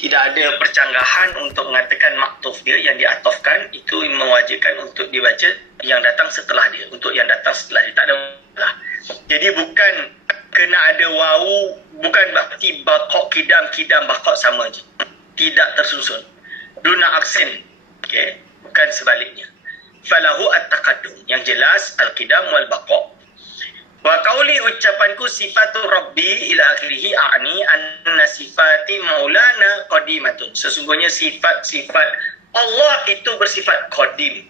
tidak ada percanggahan untuk mengatakan maktuf dia yang diatofkan itu mewajibkan untuk dibaca yang datang setelah dia untuk yang datang setelah dia. Tak ada masalah. Jadi bukan kena ada wau bukan berarti bakok kidam kidam bakok sama je. Tidak tersusun. Duna aksen okay? bukan sebaliknya. Falahu at-taqaddum. Yang jelas al-qidam wal baqa Wa qauli ucapanku sifatu rabbi ila akhirih a'ni anna sifati maulana qadimatun. Sesungguhnya sifat-sifat Allah itu bersifat qadim.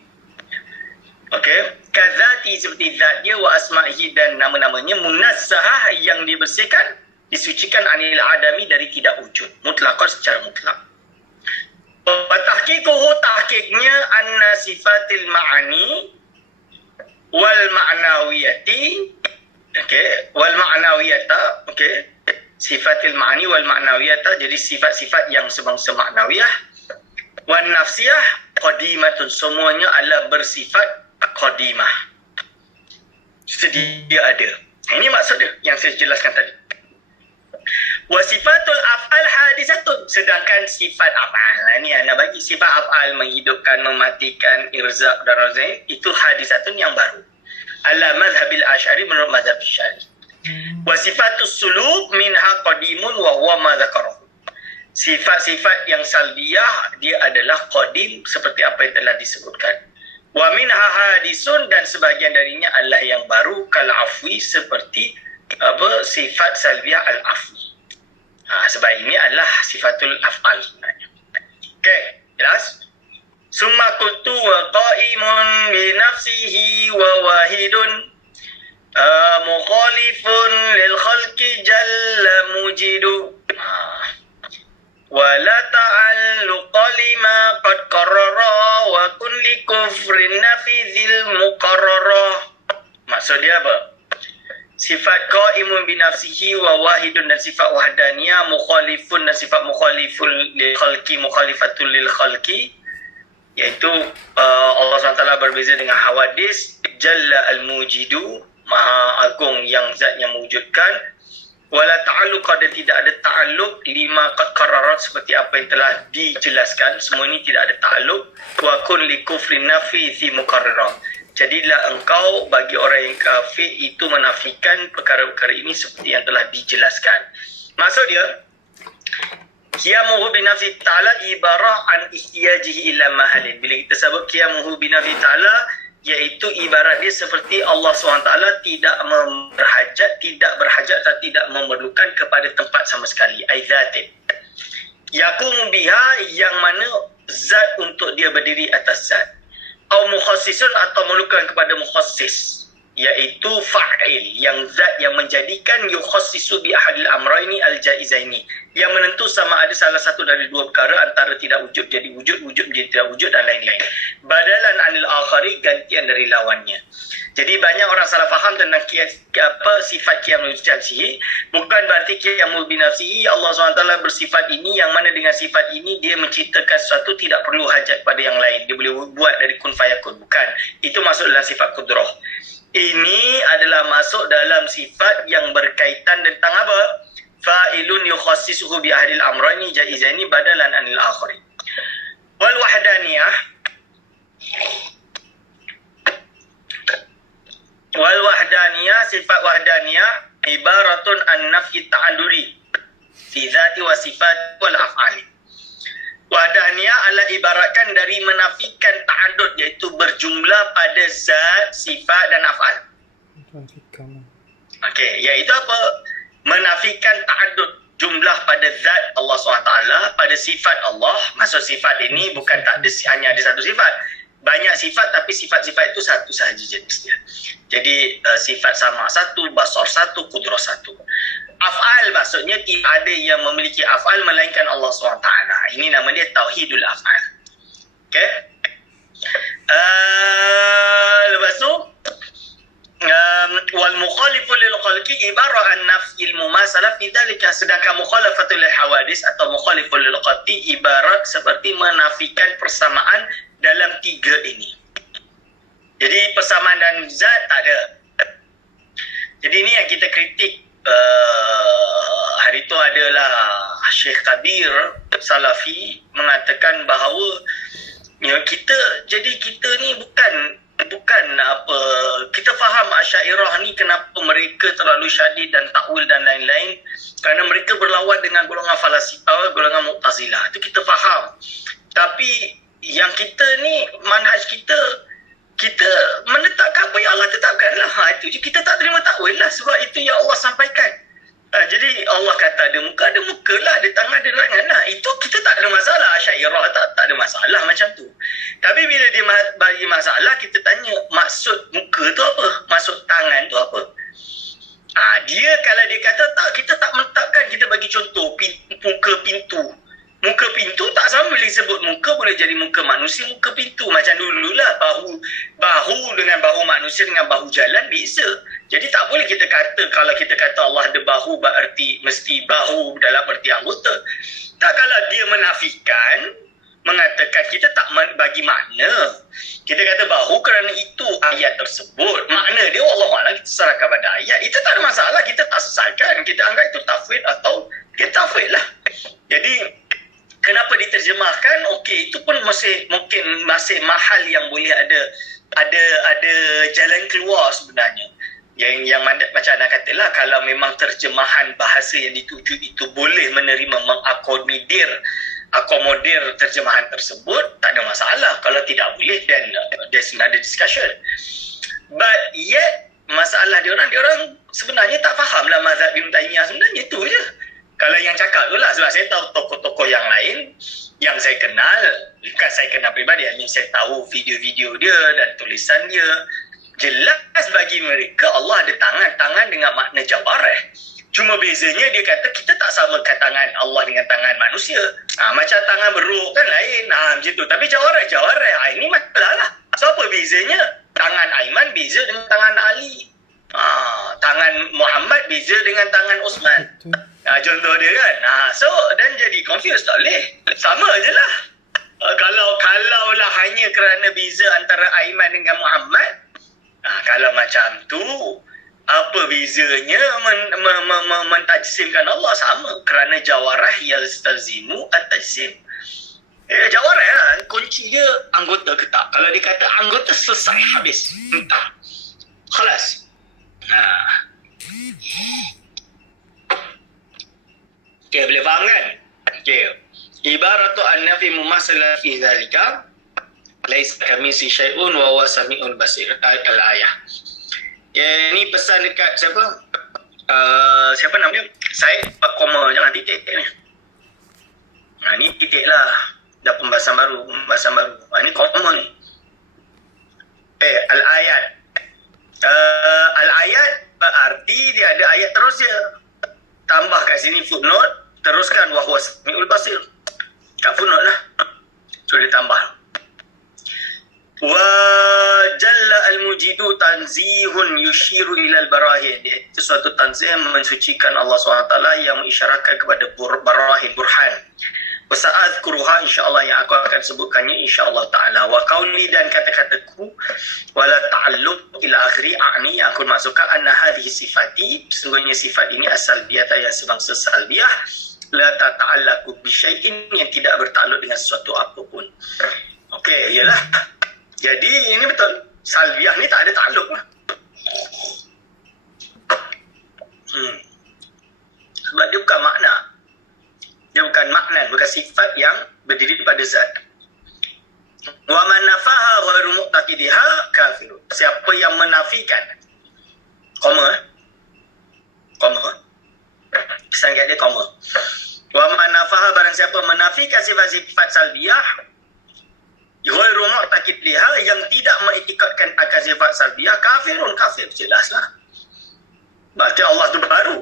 Okey, kazati seperti zat dia wa asma'ihi dan nama-namanya munazzahah yang dibersihkan, disucikan anil adami dari tidak wujud. Mutlaqan secara mutlak. Wa tahqiquhu tahqiqnya anna sifatil ma'ani wal ma'nawiyati okey. Wal ma'nawiyata okey. Sifatil ma'ani wal ma'nawiyata jadi sifat-sifat yang sebangsa ma'nawiyah wan nafsiyah qadimatun. Semuanya adalah bersifat qadimah. Sedia ada. Ini maksud dia yang saya jelaskan tadi. Wasifatul af'al hadisatun. Sedangkan sifat af'al ni anda bagi. Sifat af'al menghidupkan mematikan irzak dan razak itu hadisatun yang baru ala madhabil ashari menurut madhab syari. Hmm. Wa sifatus suluk minha qadimun wa huwa ma Sifat-sifat yang salbiyah dia adalah qadim seperti apa yang telah disebutkan. Wa minha hadisun dan sebahagian darinya adalah yang baru kal afwi seperti apa sifat salbiyah al afwi. Ha, sebab ini adalah sifatul af'al sebenarnya. Okey, jelas? Summa qultu wa qa'imun bi nafsihi wa wahidun mukhalifun lil khalqi jalla mujidu wa la ta'alluq lima qad qarrara wa kun li kufrin nafizil muqarrara. Maksud dia apa? Sifat qaimun bi nafsihi wa wahidun dan sifat wahdaniyah mukhalifun dan sifat mukhalifun lil khalqi mukhalifatul lil khalqi iaitu uh, Allah SWT berbeza dengan hawadis Jalla al-mujidu Maha agung yang zat yang mewujudkan. Wala ta'alluq ada tidak ada ta'alluq lima qad qararat seperti apa yang telah dijelaskan. Semua ini tidak ada ta'alluq. Wa kun li kufri nafi fi muqarrara jadilah engkau bagi orang yang kafir itu menafikan perkara-perkara ini seperti yang telah dijelaskan. Maksud dia Qiyamuhu binafsi ta'ala ibarah an ihtiyajihi ila mahalin. Bila kita sebut qiyamuhu binafsi ta'ala, iaitu ibarat dia seperti Allah SWT tidak berhajat, tidak berhajat atau tidak memerlukan kepada tempat sama sekali. Aizatin. Yakumu biha yang mana zat untuk dia berdiri atas zat. Atau mukhassisun atau memerlukan kepada mukhassis iaitu fa'il yang zat yang menjadikan yukhassisu bi ahadil amrayni al-jaizaini. Yang menentu sama ada salah satu dari dua perkara antara tidak wujud jadi wujud wujud menjadi tidak wujud dan lain-lain. Badalan anil akhari gantian dari lawannya. Jadi banyak orang salah faham tentang kias, apa sifat qiyamul nafsihi. Bukan berarti qiyamul binafsihi Allah SWT bersifat ini yang mana dengan sifat ini dia menciptakan sesuatu tidak perlu hajat pada yang lain. Dia boleh buat dari kun fayakun. Bukan. Itu masuk dalam sifat kudrah ini adalah masuk dalam sifat yang berkaitan tentang apa? Fa'ilun yukhassisuhu bi ahlil amrani jaizaini badalan anil akhari. Wal wahdaniyah Wal wahdaniyah sifat wahdaniyah ibaratun an naf'i ta'alluri fi dzati wa sifat wal af'ali. Wadahnya adalah ibaratkan dari menafikan ta'adud iaitu berjumlah pada zat, sifat dan af'al. Okey, iaitu apa? Menafikan ta'adud jumlah pada zat Allah SWT, pada sifat Allah. Maksud sifat ini bukan tak ada, hanya ada satu sifat. Banyak sifat tapi sifat-sifat itu satu sahaja jenisnya. Jadi uh, sifat sama satu, basar satu, kudrah satu af'al maksudnya tidak ada yang memiliki af'al melainkan Allah SWT. Ini nama dia Tauhidul Af'al. Okay? Uh, lepas tu, um, wal mukhalifu lil khalqi ibarah an naf'il mumasalah fi dhalika sedangkan mukhalafatul hawadis atau mukhalifu lil qati ibarat seperti menafikan persamaan dalam tiga ini. Jadi persamaan dan zat tak ada. Jadi ini yang kita kritik uh, hari tu adalah Syekh Kadir Salafi mengatakan bahawa ya, kita jadi kita ni bukan bukan apa kita faham Asy'ariyah ni kenapa mereka terlalu syadid dan takwil dan lain-lain kerana mereka berlawan dengan golongan falasifa golongan Mu'tazilah itu kita faham tapi yang kita ni manhaj kita kita menetapkan apa yang Allah tetapkan lah. Ha, itu je kita tak terima takwil lah sebab itu yang Allah sampaikan. Ha, jadi Allah kata ada muka, ada muka lah, ada tangan, ada tangan lah. Itu kita tak ada masalah. Syairah tak, tak ada masalah macam tu. Tapi bila dia bagi masalah, kita tanya maksud muka tu apa? Maksud tangan tu apa? Ha, dia kalau dia kata tak, kita tak menetapkan. Kita bagi contoh, pintu, muka pintu muka pintu tak sama boleh sebut muka boleh jadi muka manusia muka pintu. Macam dululah bahu bahu dengan bahu manusia dengan bahu jalan bisa. Jadi tak boleh kita kata kalau kita kata Allah ada bahu berarti mesti bahu dalam erti anggota. Tak kalau dia menafikan mengatakan kita tak bagi makna. Kita kata bahu kerana itu ayat tersebut. Makna dia Allah Allah kita serahkan pada ayat. Itu tak ada masalah. Kita tak sesalkan kita anggap itu tafwid atau kita tafwid lah jadi kenapa diterjemahkan okey itu pun masih mungkin masih mahal yang boleh ada ada ada jalan keluar sebenarnya. Yang yang macam anda katalah kalau memang terjemahan bahasa yang dituju itu boleh menerima mengakomodir akomodir terjemahan tersebut tak ada masalah. Kalau tidak boleh then uh, there's another discussion. But yet masalah dia orang dia orang sebenarnya tak faham lah mazhab Ibn Taymiyah sebenarnya. Itu je kalau yang cakap tu lah sebab saya tahu tokoh-tokoh yang lain yang saya kenal bukan saya kenal pribadi I mean, saya tahu video-video dia dan tulisan dia. Jelas bagi mereka Allah ada tangan-tangan dengan makna jawareh cuma bezanya dia kata kita tak samakan tangan Allah dengan tangan manusia. Ha, macam tangan beruk kan lain. Ha, macam tu. Tapi jawareh jawareh ha, ini masalah lah. So apa bezanya? Tangan Aiman beza dengan tangan Ali. Ha, tangan Muhammad beza dengan tangan Osman Ha, contoh dia kan. Ha, so, dan jadi confused tak boleh. Sama je lah. Uh, kalau kalau lah hanya kerana beza antara Aiman dengan Muhammad, ha, kalau macam tu, apa bezanya men, men, men, men, mentajsimkan Allah sama kerana jawarah yang stazimu at-tajsim. Eh, jawarah lah. Kunci dia anggota ke tak. Kalau dia kata anggota selesai habis. Entah. Khalas. Nah. Okay, boleh faham kan? Okay. Ibaratu an-nafi mumasalah fi zalika laisa kami si syai'un wa huwa sami'un basir al-ayah. Ya, ini pesan dekat siapa? Uh, siapa nama dia? Saya koma jangan titik ni. Nah, ni titik lah. Dah pembahasan baru, pembahasan baru. Ha, ni koma ni. Eh, al-ayat. Uh, al-ayat berarti dia ada ayat terus je. Tambah kat sini footnote teruskan wahwa sami'ul basir. Kat footnote lah. So dia tambah. Wa jalla al-mujidu tanzihun yushiru ilal barahin. Itu suatu tanzih mensucikan Allah SWT yang mengisyaratkan kepada barahin burhan. Wasaat kuruha insyaAllah yang aku akan sebutkannya insyaAllah ta'ala. Wa kauli dan kata-kataku wala ta'alluq ila akhiri a'ni yang aku maksudkan anna hadhi sifati. Sesungguhnya sifat ini asal biata yang sebangsa salbiah la tata'allaku bisyai'in yang tidak bertakluk dengan sesuatu apapun. Okey, iyalah. Jadi ini betul. Salbiah ni tak ada takluk lah. Hmm. Sebab dia bukan makna. Dia bukan makna, bukan sifat yang berdiri pada zat. Wa man nafaha ghairu mu'taqidiha kafir. Siapa yang menafikan koma koma pesan kat dia koma. Wa man nafaha barang siapa menafikan sifat-sifat salbiah ghairu mu'taqid liha yang tidak mengikatkan akan sifat salbiah kafirun kafir jelaslah. Berarti Allah tu baru.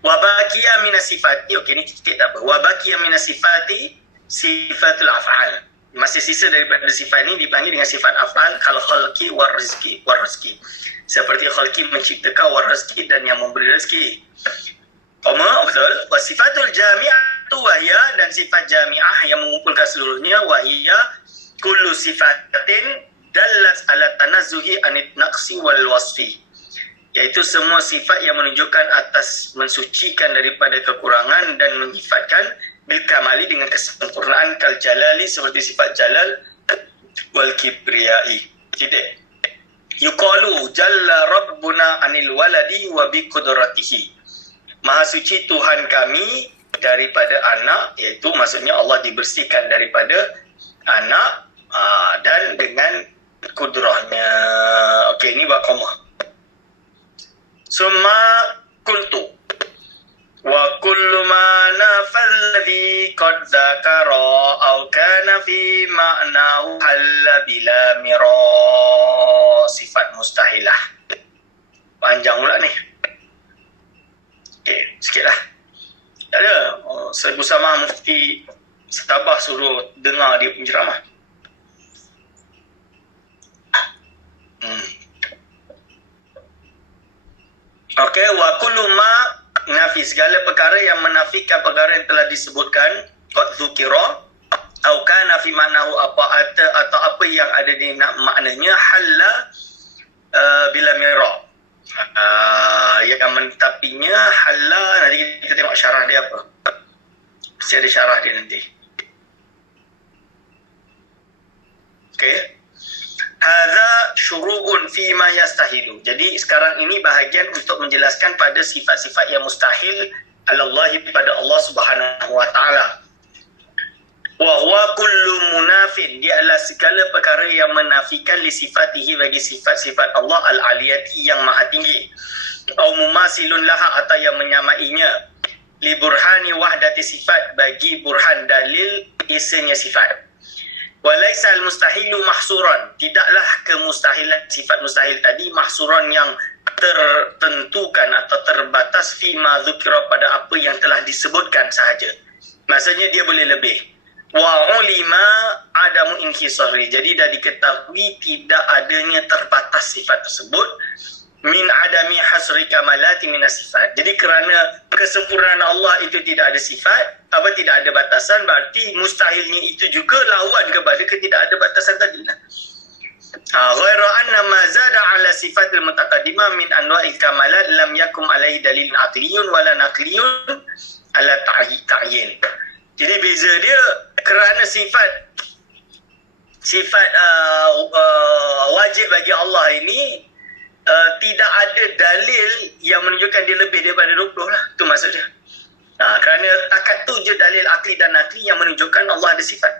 Wa baqiya min sifati okey ni sikit tak apa. Wa baqiya min sifati sifatul af'al. Masih sisa daripada sifat ini dipanggil dengan sifat af'al kal khalqi war rizqi war rizqi. Seperti khalqi menciptakan war rizqi dan yang memberi rezeki. Wasifatul jami'ah tu wahya dan sifat jami'ah yang mengumpulkan seluruhnya wahya kullu sifatin dallas ala tanazzuhi anit naqsi wal wasfi. iaitu semua sifat yang menunjukkan atas mensucikan daripada kekurangan dan menyifatkan bil kamali dengan kesempurnaan kal jalali seperti sifat jalal wal kibriyai. Tidak yuqalu jalla rabbuna anil waladi wa bi qudratihi maha suci tuhan kami daripada anak iaitu maksudnya Allah dibersihkan daripada anak aa, dan dengan kudrahnya. Okey ini buat koma summa kuntu wa kullu ma nafal ladhi qad zakara aw kana fi ma'nahu halla bila mira sifat mustahilah panjang pula ni okey sikitlah. Tak ada. Oh, Seribu Sama Mufti Setabah suruh dengar dia penceramah hmm. Okey, wa kullu ma nafi segala perkara yang menafikan perkara yang telah disebutkan qad dzukira atau kana fi ma'nahu apa atau, apa yang ada di maknanya halla uh, bila mira uh, yang menetapinya halla nanti kita tengok syarah dia apa mesti ada syarah dia nanti okey hadza syuru'un fi ma yastahilu. Jadi sekarang ini bahagian untuk menjelaskan pada sifat-sifat yang mustahil Allah pada Allah Subhanahu wa taala. Wa huwa kullu munafin dia adalah segala perkara yang menafikan li sifatihi bagi sifat-sifat Allah al-aliyati yang maha tinggi. Au mumasilun laha atau yang menyamainya li burhani wahdati sifat bagi burhan dalil isinya sifat. Walaisa al-mustahilu mahsuran. Tidaklah kemustahilan sifat mustahil tadi mahsuran yang tertentukan atau terbatas fi ma pada apa yang telah disebutkan sahaja. Maksudnya dia boleh lebih. Wa ulima adamu inkisari. Jadi dah diketahui tidak adanya terbatas sifat tersebut min adami hasri kamalati min sifat. Jadi kerana kesempurnaan Allah itu tidak ada sifat, apa tidak ada batasan, berarti mustahilnya itu juga lawan kepada ketidak ada batasan tadi lah. Ha, ghaira anna ma zada ala sifat al-mutaqaddimah min anwa'il kamalat lam yakum alaihi dalil aqliyun wala naqliyun ala ta'yin. Jadi beza dia kerana sifat sifat uh, uh, wajib bagi Allah ini uh, tidak ada dalil yang menunjukkan dia lebih daripada 20 lah. Itu maksudnya. Uh, kerana takat tu je dalil akli dan nakli yang menunjukkan Allah ada sifat.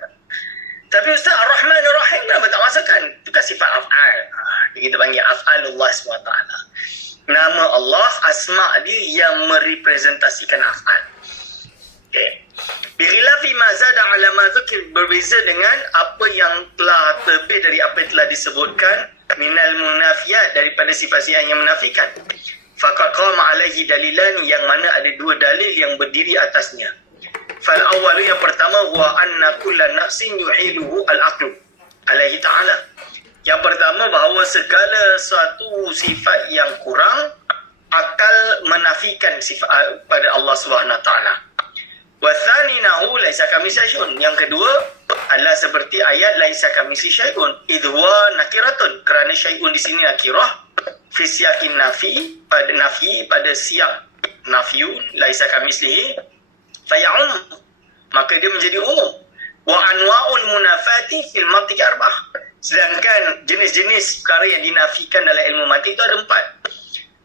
Tapi Ustaz Ar-Rahman Ar-Rahim kenapa tak masukkan? Itu kan sifat af'al. Uh, kita panggil af'al Allah SWT. Nama Allah, asma' dia yang merepresentasikan af'al. Okay. Bikhilafi mazada ala mazukir berbeza dengan apa yang telah lebih dari apa yang telah disebutkan minal munafiyat daripada sifat-sifat yang menafikan. Faqad qama alaihi dalilan yang mana ada dua dalil yang berdiri atasnya. Fal awwalu yang pertama wa anna kulla nafsin yuhiluhu al-aqlu alaihi ta'ala. Yang pertama bahawa segala suatu sifat yang kurang akal menafikan sifat pada Allah Subhanahu Taala. Wa thaninahu laisa kamisayun. Yang kedua adalah seperti ayat laisa kamisi syai'un. Idwa nakiratun. Kerana syai'un di sini nakirah. Fi siyakin nafi pada nafi pada siyak nafiun laisa kamislihi faya'um maka dia menjadi umum. Wa anwa'ul munafati fil mantiq arba'ah sedangkan jenis-jenis perkara yang dinafikan dalam ilmu mantiq itu ada empat.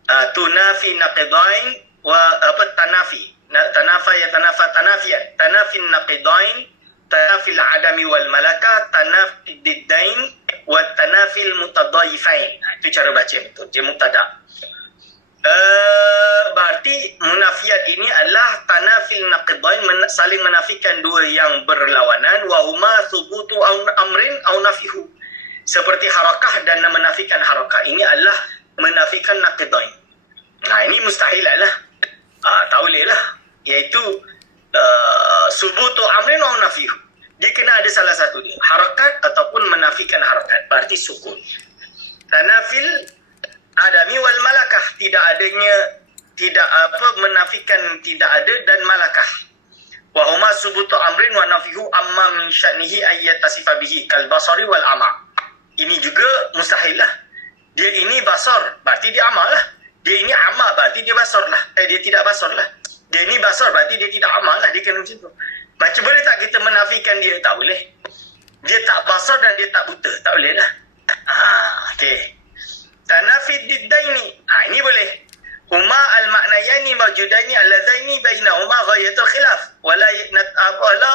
Uh, tunafi naqidain wa apa tanafi tanafa ya tanafa tanafian tanafin naqidain tanafil adami wal malaka tanafil diddain wa tanafil mutadayifain ha, itu cara baca betul. Dia mutada. Uh, berarti munafiat ini adalah tanafil naqidain men- saling menafikan dua yang berlawanan wa huma thubutu amrin au nafihu. Seperti harakah dan menafikan harakah. Ini adalah menafikan naqidain. Nah ini mustahil lah. Uh, tak boleh lah iaitu uh, subutu amrin au nafihu. Dia kena ada salah satu dia. Harakat ataupun menafikan harakat. Berarti sukun. Tanafil adami wal malakah. Tidak adanya tidak apa menafikan tidak ada dan malakah. Wa huma subutu amrin wa nafihu amma min sya'nihi ayyat tasifa bihi kal basari wal ama. Ini juga mustahil lah. Dia ini basar berarti dia amal lah. Dia ini amal berarti dia basar lah eh dia tidak basar lah dia ini basar berarti dia tidak amal lah dia kena macam tu. Macam boleh tak kita menafikan dia? Tak boleh. Dia tak basar dan dia tak buta. Tak boleh lah. Ah, okay tanafi diddaini ha, ini boleh. Huma al maknayani mawjudani allazaini bainahuma ghayatul khilaf. Wala apa la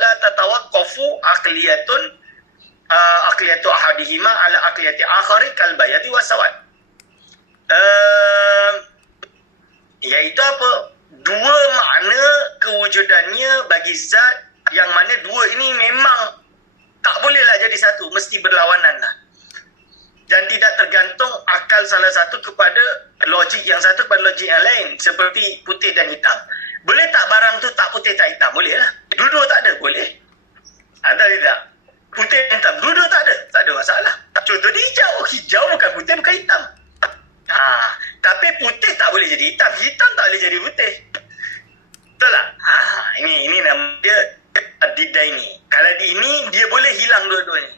la tatawaqqafu aqliyatun uh, aqliyatu ahadihima ala aqliyati akhari kal bayati wasawat uh, iaitu apa dua makna kewujudannya bagi zat yang mana dua ini memang tak bolehlah jadi satu mesti berlawanan lah. Dan tidak tergantung akal salah satu kepada logik yang satu kepada logik yang lain seperti putih dan hitam. Boleh tak barang tu tak putih tak hitam? Boleh lah. Dua-dua tak ada boleh. Ada tidak? Putih dan hitam dua-dua tak ada. Tak ada masalah. Contoh dia hijau. Hijau bukan putih bukan hitam ha, tapi putih tak boleh jadi hitam. Hitam tak boleh jadi putih. Betul tak? Ha, ini ini nama dia Adida ini. Kalau di ini dia boleh hilang dua-duanya.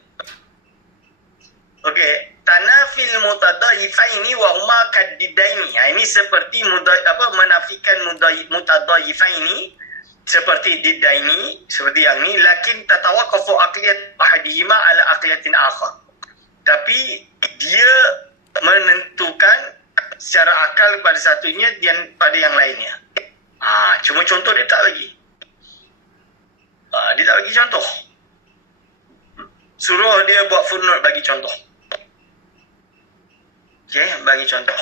Okey, tanafil mutadaifaini wa huma kadidaini. Ha, ini seperti mudai, apa menafikan mudai, mutadaifaini seperti didaini seperti yang ni lakin tatawaqafu aqliyat ahadihima ala aqliyatin akhar. Tapi dia menentukan secara akal pada satunya dan pada yang lainnya. Ha, cuma contoh dia tak bagi. Ha, dia tak bagi contoh. Suruh dia buat footnote bagi contoh. Okey, bagi contoh.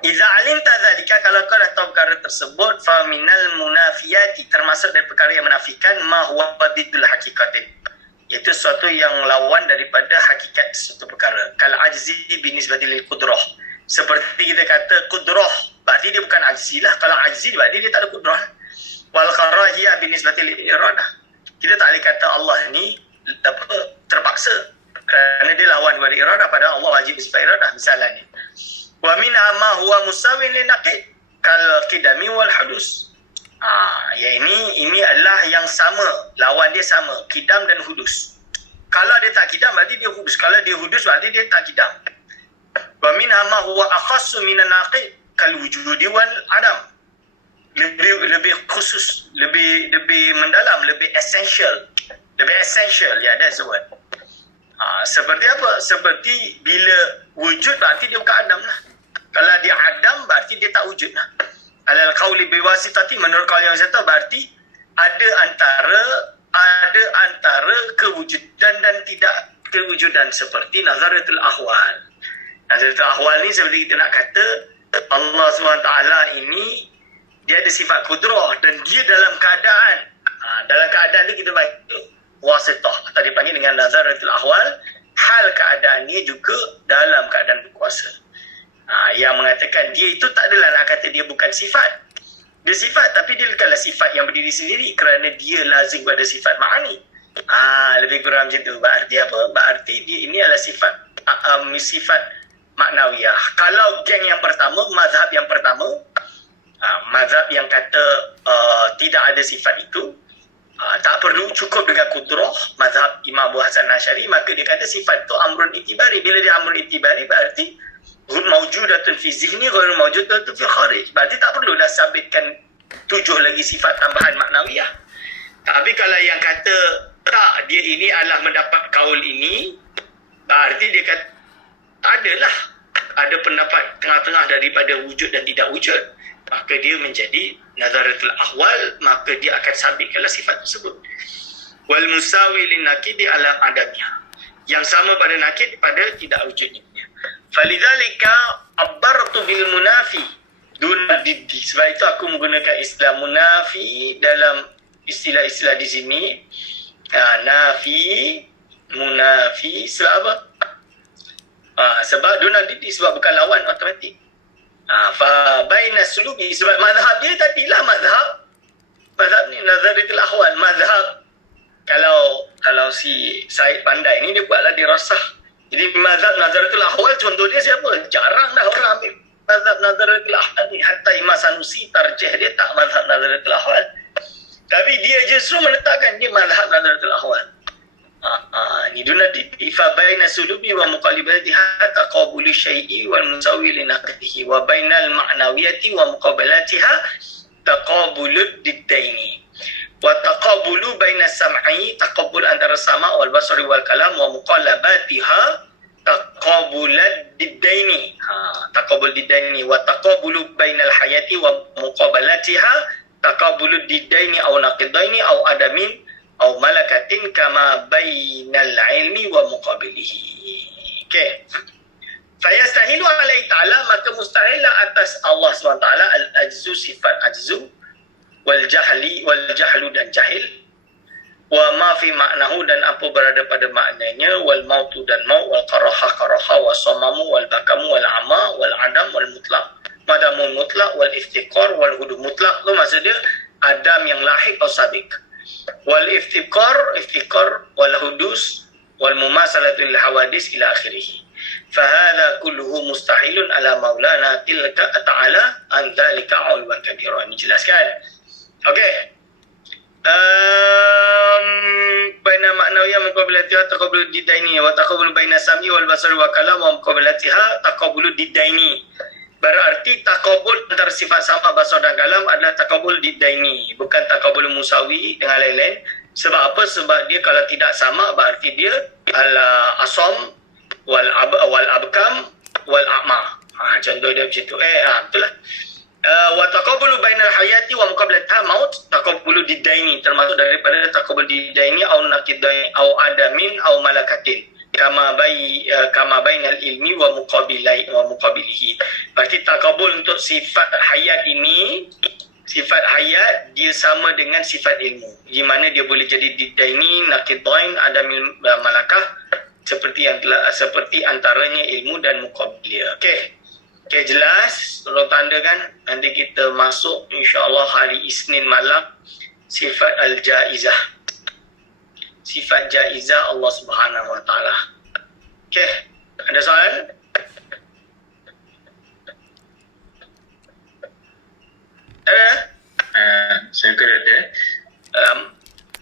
Iza alim tadzalika kalau kau dah tahu perkara tersebut fa minal munafiyati termasuk dari perkara yang menafikan ma huwa badidul hakikatin. Itu sesuatu yang lawan daripada hakikat sesuatu perkara. Kal ajzi binisbati lil qudrah. Seperti kita kata qudrah, berarti dia bukan ajzi lah. Kalau ajzi berarti dia tak ada qudrah. Wal karahiyah binisbati lil iradah. Kita tak boleh kata Allah ni apa terpaksa. Kerana dia lawan kepada iradah pada Allah wajib bersifat iradah misalnya. Wa min ma huwa musawin li naqid kal qidami wal hudus ah ya ini ini adalah yang sama. Lawan dia sama. Kidam dan hudus. Kalau dia tak kidam berarti dia hudus. Kalau dia hudus berarti dia tak kidam wa min ma huwa akhassu min naqid kal wujudi wal adam lebih lebih khusus lebih lebih mendalam lebih essential lebih essential ya yeah, that's the word Ha, seperti apa? Seperti bila wujud berarti dia bukan Adam lah. Kalau dia Adam berarti dia tak wujud lah. Alal qawli biwasitati menurut kaul yang satu berarti ada antara ada antara kewujudan dan tidak kewujudan seperti nazaratul ahwal. Nazaratul ahwal ni seperti kita nak kata Allah SWT ini dia ada sifat kudrah dan dia dalam keadaan ha, dalam keadaan ni kita baik wasitah. Atau dipanggil dengan nazaratul ahwal hal keadaan dia juga dalam keadaan berkuasa. Ha, yang mengatakan dia itu tak adalah nak kata dia bukan sifat. Dia sifat tapi dia bukanlah sifat yang berdiri sendiri kerana dia lazim pada sifat ma'ani. Ha, lebih kurang macam tu. Berarti apa? berarti dia ini adalah sifat um, sifat maknawiyah. Kalau geng yang pertama mazhab yang pertama uh, mazhab yang kata uh, tidak ada sifat itu uh, tak perlu cukup dengan kudrah mazhab Imam Abu Hasan Nashari maka dia kata sifat itu amrun itibari. Bila dia amrun itibari berarti mawjudatun fi zihni ghairu mawjudatun fi kharij. Berarti tak perlu dah sabitkan tujuh lagi sifat tambahan maknawiyah. Tapi kalau yang kata tak dia ini adalah mendapat kaul ini berarti dia kata tak adalah ada pendapat tengah-tengah daripada wujud dan tidak wujud maka dia menjadi nazaratul ahwal maka dia akan sabitkanlah sifat tersebut. Wal musawi lin nakidi ala adamnya yang sama pada nakid pada tidak wujudnya. Falidzalika abbartu bil munafi. Dun diddi sebab itu aku menggunakan istilah munafi dalam istilah-istilah di sini. Ha, nafi munafi. Sebab apa ha, sebab dun diddi sebab bukan lawan automatik. Ha, fa baina sulubi sebab mazhab dia tadilah mazhab mazhab ni nazaratul ahwal mazhab kalau kalau si Said pandai ni dia buatlah dirasah jadi mazhab nazaratul ahwal contoh dia siapa? Jarang dah orang ambil mazhab nazaratul ahwal ni. Hatta Imam Sanusi tarjih dia tak mazhab nazaratul ahwal tapi dia justru menetapkan dia mazhab nazaratul ahwal ni dulu ifa baina sulubi wa muqalibatiha taqabulu syai'i wal musawi li naqdihi wa bainal ma'nawiyati wa muqabalatiha taqabulu diddaini wa taqabulu baina sam'i taqabul antara sama wal basari wal kalam wa muqalabatiha taqabulad diddaini ha taqabul diddaini wa taqabulu bainal hayati wa muqabalatiha taqabulu diddaini aw naqidaini aw adamin atau malakatin kama bainal ilmi wa muqabilihi. Okey. Fayastahilu alaihi ta'ala maka mustahil atas Allah SWT al-ajzu sifat ajzu wal jahli wal jahlu dan jahil wa ma fi maknahu dan apa berada pada maknanya wal mautu dan maut wal qaraha qaraha wa samamu wal bakamu wal ama wal adam wal mutlaq madamun mutlaq wal iftiqar wal hudu mutlaq tu maksud dia adam yang lahir atau sabik wal iftikar iftikar wal hudus wal mumasalatu lil hawadis ila akhirih. Fahadha kulluhu mustahilun ala maulana tilka ta'ala an dhalika ulwan kabira. Ini jelaskan. Okey. Um, baina ma'nawiyya muqabilatiha taqabulu didaini. Wa taqabulu baina sami wal basari wa kalam wa muqabilatiha taqabulu didaini. Berarti takabul antara sifat sama basar dan kalam adalah takabul didaini. Bukan takabul musawi dengan lain-lain. Sebab apa? Sebab dia kalau tidak sama berarti dia ala asom wal, ab, wal abkam wal a'ma. Ha, contoh dia macam tu. Eh, ha, betul lah. Uh, wa taqabulu bainal hayati wa muqabalatiha maut taqabulu didaini termasuk daripada taqabul didaini au naqidaini au adamin au malakatin kama bai uh, kama bainal ilmi wa muqabilai wa muqabilihi. Berarti takabul untuk sifat hayat ini sifat hayat dia sama dengan sifat ilmu. Di mana dia boleh jadi didaini naqidain adamil uh, malakah seperti yang telah seperti antaranya ilmu dan muqabiliyah. Okey. Okey jelas tolong tanda kan nanti kita masuk insya-Allah hari Isnin malam sifat al-jaizah sifat jaizah Allah Subhanahu Wa Taala. Okey, ada soalan? Ada? Uh, saya kira ada. Um,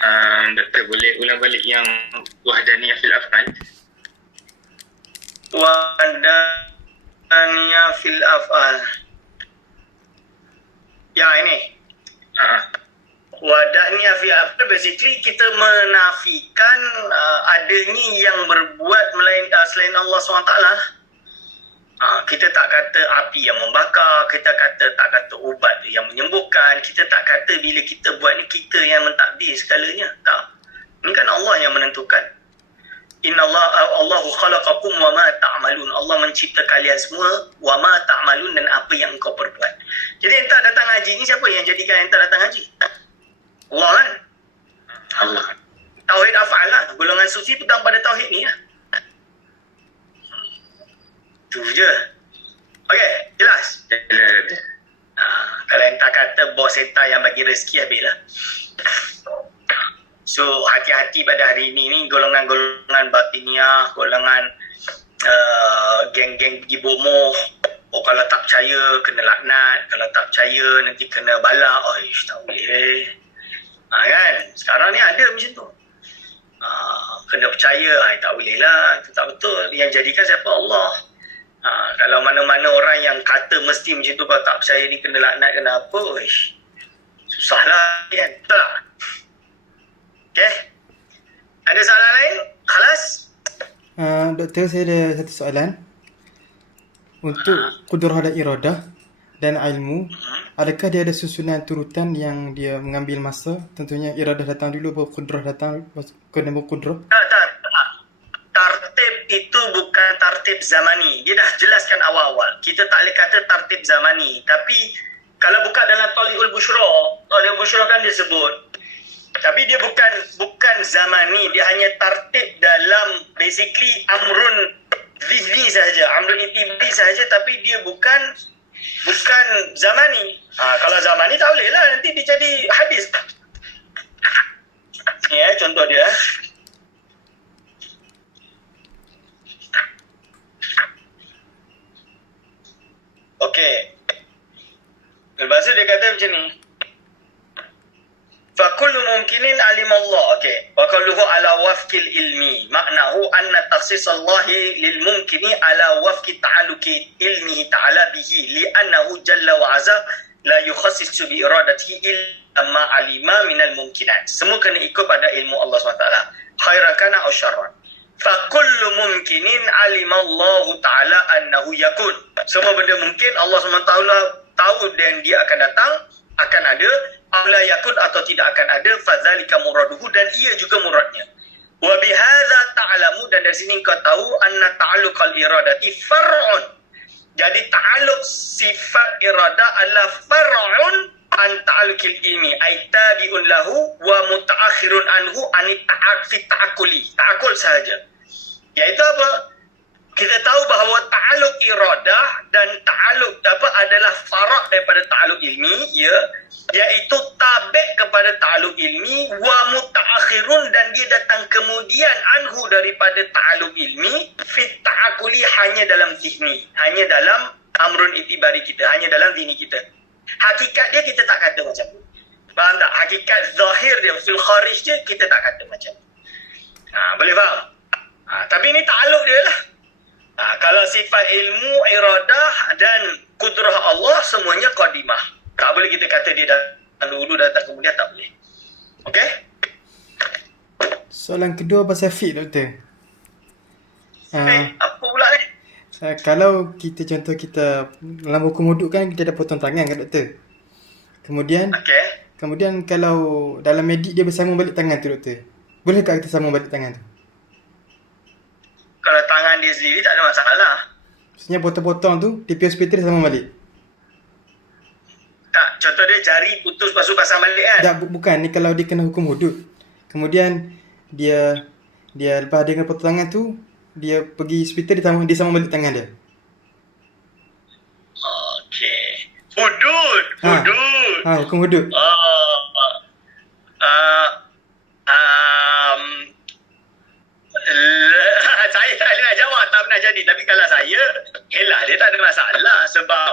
uh, doktor boleh ulang balik yang wahdaniyah fil af'al? Wahdaniyah fil af'al. Ya ini. Uh wadahnya fi apa basically kita menafikan uh, adanya yang berbuat melain uh, selain Allah SWT uh, kita tak kata api yang membakar kita kata tak kata ubat yang menyembuhkan kita tak kata bila kita buat ni kita yang mentadbir segalanya tak ini kan Allah yang menentukan Inna Allah Allahu khalaqakum wa ma ta'malun. Allah mencipta kalian semua wa ma ta'malun dan apa yang engkau perbuat. Jadi entah datang haji ni siapa yang jadikan entah datang haji? Allah kan? Allah. Tauhid afal lah. Golongan suci pegang pada tauhid ni lah. Tu je. Okey, jelas? Jelas. Ha, kalau entah kata bos entah yang bagi rezeki habis lah. So, hati-hati pada hari ini ni golongan-golongan batiniah, golongan uh, geng-geng pergi bomoh. Oh, kalau tak percaya, kena laknat. Kalau tak percaya, nanti kena balak. Oh, ish, tak boleh eh. Ha, kan? Sekarang ni ada macam tu. Ha, kena percaya, ha, tak boleh lah. Itu tak betul. Yang jadikan siapa? Allah. Ha, kalau mana-mana orang yang kata mesti macam tu, kalau tak percaya ni kena laknat, kena apa? Ish. Susah lah kan? Betul tak? Okay? Ada soalan lain? Khalas? Uh, doktor, saya ada satu soalan. Untuk kudrah dan iradah dan ilmu. Adakah dia ada susunan turutan yang dia mengambil masa? Tentunya iradah datang dulu baru kudrah datang kena baru kudrah. Tak, tak. Tartib itu bukan tartib zamani. Dia dah jelaskan awal-awal. Kita tak boleh kata tartib zamani. Tapi kalau buka dalam Taliul Bushra, Taliul Bushra kan dia sebut. Tapi dia bukan bukan zamani. Dia hanya tartib dalam basically amrun zihni sahaja. Amrun itibri sahaja tapi dia bukan bukan zamani. Ha, kalau zamani tak boleh lah. Nanti dia jadi hadis. Ni eh, contoh dia. Okey. Lepas tu dia kata macam ni fa kullu mumkinin alim Allah okey. Wa qawluhu ala wafkil ilmi. Maknahu anna takhsis Allah lil mumkini ala wafqi ta'aluki ilmi ta'ala bihi. Li jalla wa azza la yukhassis bi iradatihi illa ma alima minal mumkinat. Semua kena ikut pada ilmu Allah SWT khairan kana aw syarran. Fa mumkinin alim Allah ta'ala annahu yakun. Semua benda mungkin Allah SWT tahu dan dia akan datang akan ada. Aula yakun atau tidak akan ada fadzalika muraduhu dan ia juga muradnya. Wa bihadza ta'lamu dan dari sini kau tahu anna ta'alluqal iradati far'un. Jadi ta'alluq sifat irada adalah far'un an ta'alluqil ilmi ay tabi'un lahu wa mutaakhirun anhu an ta'afi ta'akuli. Ta'akul sahaja. Iaitu apa? Kita tahu bahawa ta'aluk iradah dan ta'aluk apa adalah farak daripada ta'aluk ilmi ya iaitu tabik kepada ta'aluk ilmi wa mutaakhirun dan dia datang kemudian anhu daripada ta'aluk ilmi fit ta'akuli hanya dalam zihni hanya dalam amrun itibari kita hanya dalam zihni kita. Hakikat dia kita tak kata macam tu. Faham tak? Hakikat zahir dia fil kharij dia kita tak kata macam tu. Ha, boleh faham? Ha, tapi ini ta'aluk dia lah Ha, kalau sifat ilmu, iradah dan kudrah Allah semuanya qadimah. Tak boleh kita kata dia datang dulu datang kemudian tak boleh. Okey? Soalan kedua pasal fiqh doktor. Eh, Uh, apa pula ni? uh, kalau kita contoh kita dalam hukum wuduk kan kita ada potong tangan kan doktor. Kemudian Okey. kemudian kalau dalam medik dia bersambung balik tangan tu doktor. Bolehkah kita sambung balik tangan tu? Sendiri tak ada masalah. Maksudnya potong-potong tu TP hospital dia sambung balik. Tak, contoh dia jari putus tu pasang balik kan? Tak bu- bukan ni kalau dia kena hukum hudud. Kemudian dia dia lepas dia kena potong tangan tu dia pergi hospital dia sambung dia sambung balik tangan dia. Okey. Hudud, Ha. hudud. Ha hukum hudud. Oh. Uh, um, l- saya tak boleh nak jawab tak pernah jadi tapi kalau saya helah dia tak ada masalah sebab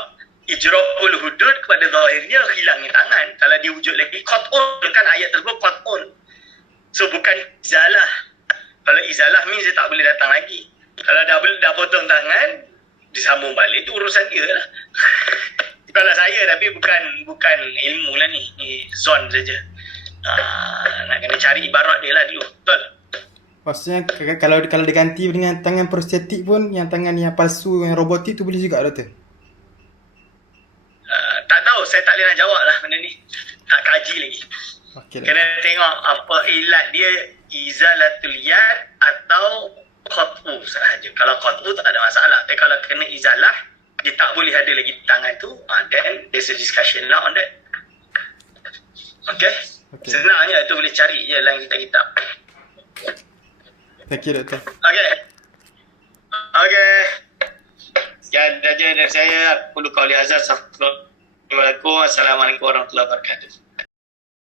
ijra'ul hudud kepada zahirnya hilangnya tangan. Kalau diwujud lagi qat'un. Kan ayat tersebut qat'un. So bukan izalah. Kalau izalah means dia tak boleh datang lagi. Kalau dah dah potong tangan disambung balik tu urusan dia lah. Kalau saya tapi bukan bukan ilmu lah ni. Ni zon saja. Ah, nak kena cari ibarat dia lah dulu. Betul Maksudnya kalau kalau diganti dengan tangan prostetik pun yang tangan yang palsu yang robotik tu boleh juga doktor. Uh, tak tahu. Saya tak boleh nak jawab lah benda ni. Tak kaji lagi. Okey. kena tengok apa ilat dia. Izalatul yad atau qat'u sahaja. Kalau qat'u tak ada masalah. Tapi kalau kena izalah dia tak boleh ada lagi tangan tu. Uh, then there's a discussion lah on that. Okay, Okey. senang je tu boleh cari je dalam kitab-kitab Thank you doktor. Okay. Okay. Sekian saja dari saya. Aku Luka Oli Azhar. Assalamualaikum warahmatullahi wabarakatuh.